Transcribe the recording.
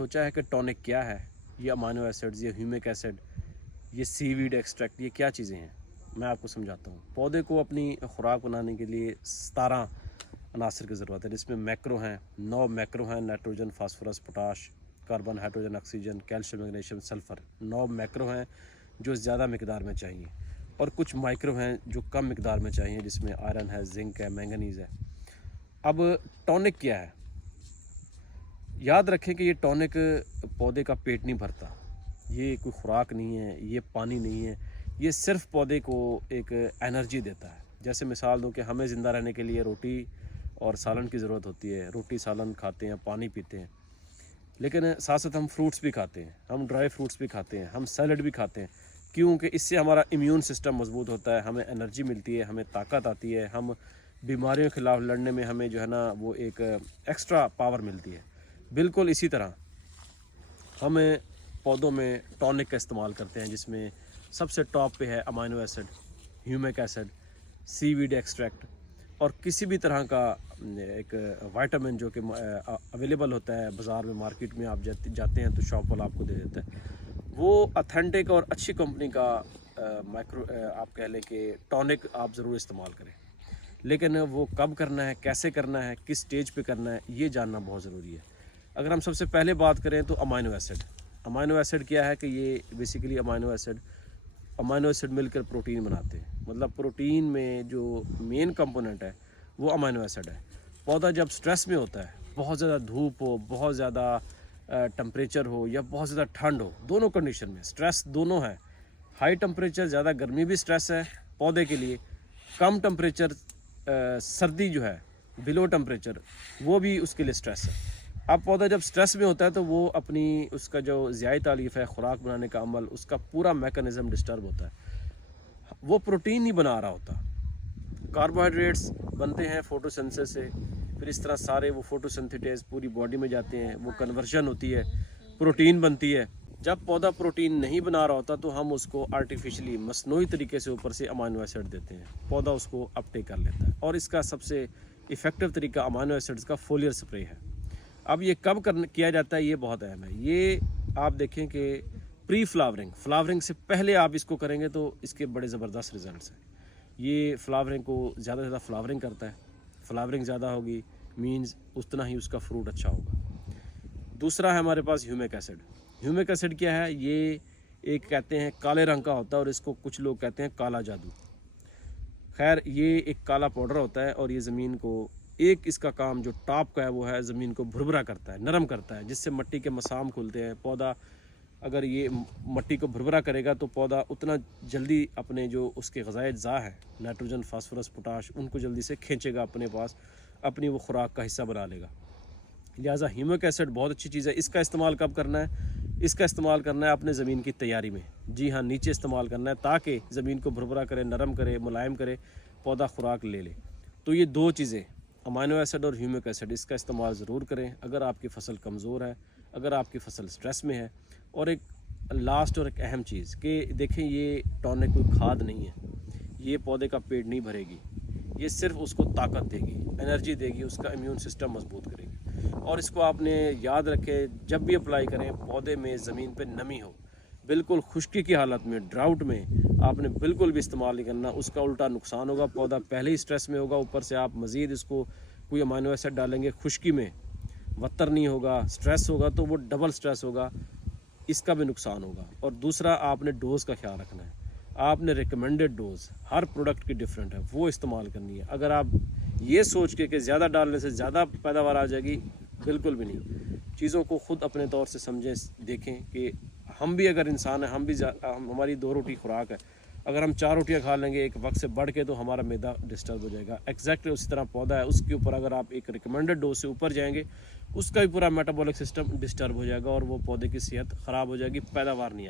सोचा है कि टॉनिक क्या है, ये अमाइनो एसिड्स, ये ह्यूमिक एसिड, ये सीवीड एक्सट्रैक्ट, ये क्या चीज़ें हैं। मैं आपको समझाता हूँ। पौधे को अपनी खुराक बनाने के लिए 17 अनासर की ज़रूरत है, जिसमें मैक्रो हैं, 9 मैक्रो हैं, nitrogen, phosphorus, potash, carbon, hydrogen, oxygen, calcium, magnesium, sulphur. 9 macro हैं जो ज़्यादा मिकदार में चाहिए, और कुछ माइक्रो हैं जो कम मिकदार में चाहिए, जिसमें आयरन है, जिंक है, मैंगनीज़ है। अब टॉनिक क्या है? याद रखें कि ये टॉनिक पौधे का पेट नहीं भरता, ये कोई खुराक नहीं है, ये पानी नहीं है, ये सिर्फ पौधे को एक एनर्जी देता है। जैसे मिसाल दूं कि हमें ज़िंदा रहने के लिए रोटी और सालन की ज़रूरत होती है। रोटी सालन खाते हैं, पानी पीते हैं, लेकिन साथ साथ हम फ्रूट्स भी खाते हैं, हम ड्राई फ्रूट्स भी खाते हैं, हम सैलड भी खाते हैं। क्योंकि इससे हमारा इम्यून सिस्टम मजबूत होता है, हमें एनर्जी मिलती है, हमें ताकत आती है, हम बीमारियों के खिलाफ लड़ने में हमें जो है ना वो एक एक्स्ट्रा पावर मिलती है। बिल्कुल इसी तरह हम पौधों में टॉनिक का इस्तेमाल करते हैं, जिसमें सबसे टॉप पे है amino acid, humic acid, seaweed extract, और किसी भी तरह का एक विटामिन जो कि अवेलेबल होता है बाज़ार में, मार्केट में आप जाते हैं तो शॉप वाला आपको दे देता है। वो ऑथेंटिक और अच्छी कंपनी का आप कह लें कि टॉनिक आप ज़रूर इस्तेमाल करें। लेकिन वो कब करना है, कैसे करना है, किस स्टेज पे करना है, ये जानना बहुत ज़रूरी है। अगर हम सबसे पहले बात करें तो अमाइनो एसिड। अमाइनो एसिड क्या है कि ये बेसिकली अमाइनो एसिड मिलकर प्रोटीन बनाते हैं। मतलब प्रोटीन में जो मेन कंपोनेंट है वो अमाइनो एसिड है। पौधा जब स्ट्रेस में होता है, बहुत ज़्यादा धूप हो, बहुत ज़्यादा टेम्परेचर हो, या बहुत ज़्यादा ठंड हो, दोनों कंडीशन में स्ट्रेस दोनों है। हाई टेम्परेचर, ज़्यादा गर्मी भी स्ट्रेस है पौधे के लिए। कम टेम्परेचर, सर्दी जो है, बिलो टेम्परेचर, वो भी उसके लिए स्ट्रेस है। अब पौधा जब स्ट्रेस में होता है तो वो अपनी उसका जो ज़ियाई तालीफ है, खुराक बनाने का अमल, उसका पूरा मैकेनिज़्म डिस्टर्ब होता है। वो प्रोटीन नहीं बना रहा होता। कार्बोहाइड्रेट्स बनते हैं फोटोसिंथेसिस से, फिर इस तरह सारे वो फोटोसिंथेटाइज पूरी बॉडी में जाते हैं, वो कन्वर्जन होती है, प्रोटीन बनती है। जब पौधा प्रोटीन नहीं बना रहा होता तो हम उसको आर्टिफिशियली मसनूई तरीके से ऊपर से अमाइनो एसिड देते हैं, पौधा उसको अपटेक कर लेता है। और इसका सबसे इफ़ेक्टिव तरीका अमाइनो एसिड्स का फोलियर स्प्रे है। अब ये कब किया जाता है, ये बहुत अहम है। ये आप देखें कि प्री फ्लावरिंग से पहले आप इसको करेंगे तो इसके बड़े ज़बरदस्त रिजल्ट्स हैं। ये फ्लावरिंग को ज़्यादा से ज़्यादा फ्लावरिंग करता है। फ्लावरिंग ज़्यादा होगी मींस उतना ही उसका फ्रूट अच्छा होगा। दूसरा है हमारे पास ह्यूमिक एसिड। ह्यूमिक एसिड क्या है? ये एक कहते हैं काले रंग का होता है, और इसको कुछ लोग कहते हैं काला जादू। खैर, ये एक काला पाउडर होता है, और ये ज़मीन को, एक इसका काम जो टॉप का है वो है ज़मीन को भुरभुरा करता है, नरम करता है, जिससे मिट्टी के मसाम खुलते हैं। पौधा अगर ये मिट्टी को भुरभुरा करेगा तो पौधा उतना जल्दी अपने जो उसके ग़िज़ाई अज्जा हैं, नाइट्रोजन, फास्फोरस, पोटाश, उनको जल्दी से खींचेगा अपने पास, अपनी वो खुराक का हिस्सा बना लेगा। लिहाजा ह्यूमिक एसिड बहुत अच्छी चीज़ है। इसका इस्तेमाल कब करना है? इसका इस्तेमाल करना है अपने ज़मीन की तैयारी में। जी हाँ, नीचे इस्तेमाल करना है, ताकि ज़मीन को भुरभुरा करे, नरम करे, मुलायम करे, पौधा खुराक ले ले। तो ये दो चीज़ें, अमाइनो एसिड और ह्यूमिक एसिड, इसका इस्तेमाल ज़रूर करें अगर आपकी फ़सल कमज़ोर है, अगर आपकी फ़सल स्ट्रेस में है। और एक लास्ट और एक अहम चीज़ कि देखें, ये टॉनिक कोई खाद नहीं है, ये पौधे का पेट नहीं भरेगी, ये सिर्फ उसको ताकत देगी, एनर्जी देगी, उसका इम्यून सिस्टम मजबूत करेगी। और इसको आपने याद रखें, जब भी अप्लाई करें पौधे में ज़मीन पे नमी हो, बिल्कुल खुश्की की हालत में, ड्राउट में आपने बिल्कुल भी इस्तेमाल नहीं करना। उसका उल्टा नुकसान होगा, पौधा पहले ही स्ट्रेस में होगा, ऊपर से आप मज़ीद इसको कोई अमाइनो एसिड डालेंगे, खुश्की में वत्तर नहीं होगा, स्ट्रेस होगा, तो वो डबल स्ट्रेस होगा, इसका भी नुकसान होगा। और दूसरा, आपने डोज़ का ख्याल रखना है। आपने रिकमेंडेड डोज़, हर प्रोडक्ट की डिफरेंट है, वो इस्तेमाल करनी है। अगर आप ये सोच के कि ज़्यादा डालने से ज़्यादा पैदावार आ जाएगी, बिल्कुल भी नहीं। चीज़ों को ख़ुद अपने तौर से समझें, देखें कि हम भी अगर इंसान हैं, हमारी 2 रोटी खुराक है। अगर हम 4 रोटियां खा लेंगे एक वक्त से बढ़ के, तो हमारा मैदा डिस्टर्ब हो जाएगा। एग्जैक्टली उसी तरह पौधा है, उसके ऊपर अगर आप एक रिकमेंडेड डोज से ऊपर जाएंगे, उसका भी पूरा मेटाबॉलिक सिस्टम डिस्टर्ब हो जाएगा, और वो पौधे की सेहत ख़राब हो जाएगी, पैदावार नहीं आएगी।